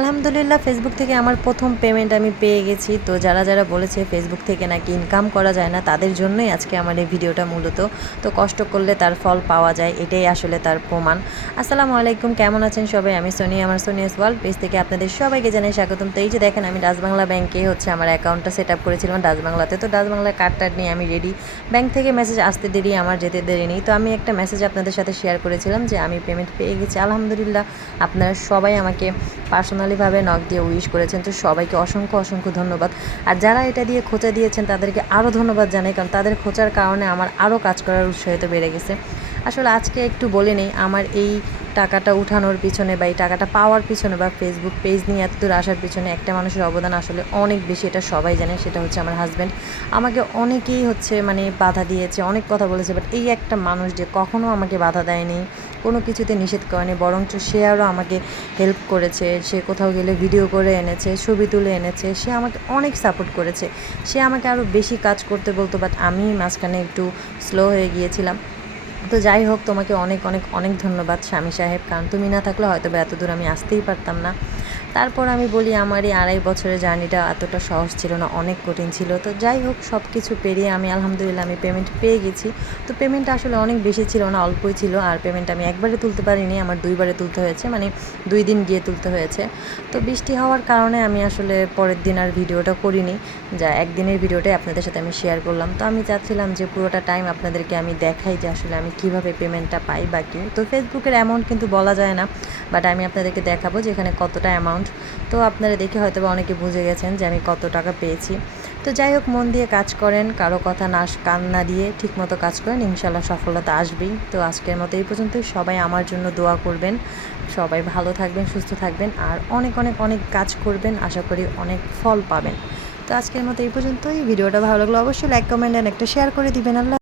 আলহামদুলিল্লাহ ফেসবুক থেকে আমার প্রথম পেমেন্ট আমি পেয়ে গেছি। তো যারা বলেছে ফেসবুক থেকে নাকি ইনকাম করা যায় না, তাদের জন্যই আজকে আমার এই ভিডিওটা মূলত। তো কষ্ট করলে তার ফল পাওয়া যায়, এটাই আসলে তার প্রমাণ। আসসালামু আলাইকুম, কেমন আছেন সবাই? আমি সোনিয়া, আমার সোনিয়াস ওয়ার্ল্ড পেজ থেকে আপনাদের সবাইকে জানাই স্বাগতম। তো এই যে দেখেন, আমি ডাচ বাংলা ব্যাংকে আমার অ্যাকাউন্টটা সেট আপ করেছিলাম ডাচ বাংলাতে। তো ডাচ বাংলার কার্ড নিয়ে আমি রেডি। ব্যাংক থেকে মেসেজ আসতে দেরি, আমার যেতে দেরি নেই। তো আমি একটা মেসেজ আপনাদের সাথে শেয়ার করেছিলাম যে আমি পেমেন্ট পেয়ে গেছি আলহামদুলিল্লাহ। আপনারা সবাই আমাকে পার্সোনালিভাবে নক দিয়ে উইশ করেছেন, তো সবাইকে অসংখ্য ধন্যবাদ। আর যারা এটা দিয়ে খোঁচা দিয়েছেন তাদেরকে আরও ধন্যবাদ জানাই, কারণ তাদের খোঁচার কারণে আমার আরও কাজ করার উৎসাহিত বেড়ে গেছে। আসলে আজকে একটু বলে নেই, আমার এই টাকাটা উঠানোর পিছনে বা এই টাকাটা পাওয়ার পিছনে বা ফেসবুক পেজ নিয়ে এতদূর আসার পিছনে একটা মানুষের অবদান আসলে অনেক বেশি, এটা সবাই জানে। সেটা হচ্ছে আমার হাজব্যান্ড। আমাকে অনেকেই বাধা দিয়েছে, অনেক কথা বলেছে, বাট এই একটা মানুষ যে কখনও আমাকে বাধা দেয়নি, কোনো কিছুতে নিষেধ করেনি, বরঞ্চ সে আরও আমাকে হেল্প করেছে। সে কোথাও গেলে ভিডিও করে এনেছে, ছবি তুলে এনেছে, সে আমাকে অনেক সাপোর্ট করেছে। সে আমাকে আরও বেশি কাজ করতে বলতো, বাট আমি মাঝখানে একটু স্লো হয়ে গিয়েছিলাম। তো যাই হোক, তোমাকে অনেক ধন্যবাদ স্বামী সাহেব, কারণ তুমি না থাকলে হয়তো বা এত দূর আমি আসতেই পারতাম না। তারপর আমি বলি, আমার এই 2.5 বছরের জার্নিটা এতটা সহজ ছিল না, অনেক কঠিন ছিল। তো যাই হোক, সব কিছু পেরিয়ে আমি আলহামদুলিল্লাহ আমি পেমেন্ট পেয়ে গেছি। তো পেমেন্টটা আসলে অনেক বেশি ছিল না, অল্পই ছিল। আর পেমেন্ট আমি একবারে তুলতে পারিনি, আমার 2বারে তুলতে হয়েছে, 2 দিন গিয়ে তুলতে হয়েছে। তো বৃষ্টি হওয়ার কারণে আমি আসলে পরের দিন আর ভিডিওটা করিনি, যা একদিনের ভিডিওটাই আপনাদের সাথে আমি শেয়ার করলাম। তো আমি চাচ্ছিলাম যে পুরোটা টাইম আপনাদেরকে আমি দেখাই যে আসলে আমি কীভাবে পেমেন্টটা পাই বা কী। তো ফেসবুকের অ্যামাউন্ট কিন্তু বলা যায় না, বাট আমি আপনাদেরকে দেখাবো যে এখানে কতটা অ্যামাউন্ট। তো আপনারা দেখে হয়তো বা অনেকে বুঝে গেছেন যে আমি কত টাকা পেয়েছি। তো যাই হোক, মন দিয়ে কাজ করেন, কারো কথা কান না দিয়ে ঠিকমতো কাজ করেন, ইনশাল্লাহ সফলতা আসবেই। তো আজকের মতো এই পর্যন্তই। সবাই আমার জন্য দোয়া করবেন, সবাই ভালো থাকবেন, সুস্থ থাকবেন, আর অনেক কাজ করবেন, আশা করি অনেক ফল পাবেন। তো আজকের মতো এই পর্যন্তই। ভিডিওটা ভালো লাগলো অবশ্যই লাইক, কমেন্ট অ্যান্ড একটা শেয়ার করে দিবেন। আল্লাহ।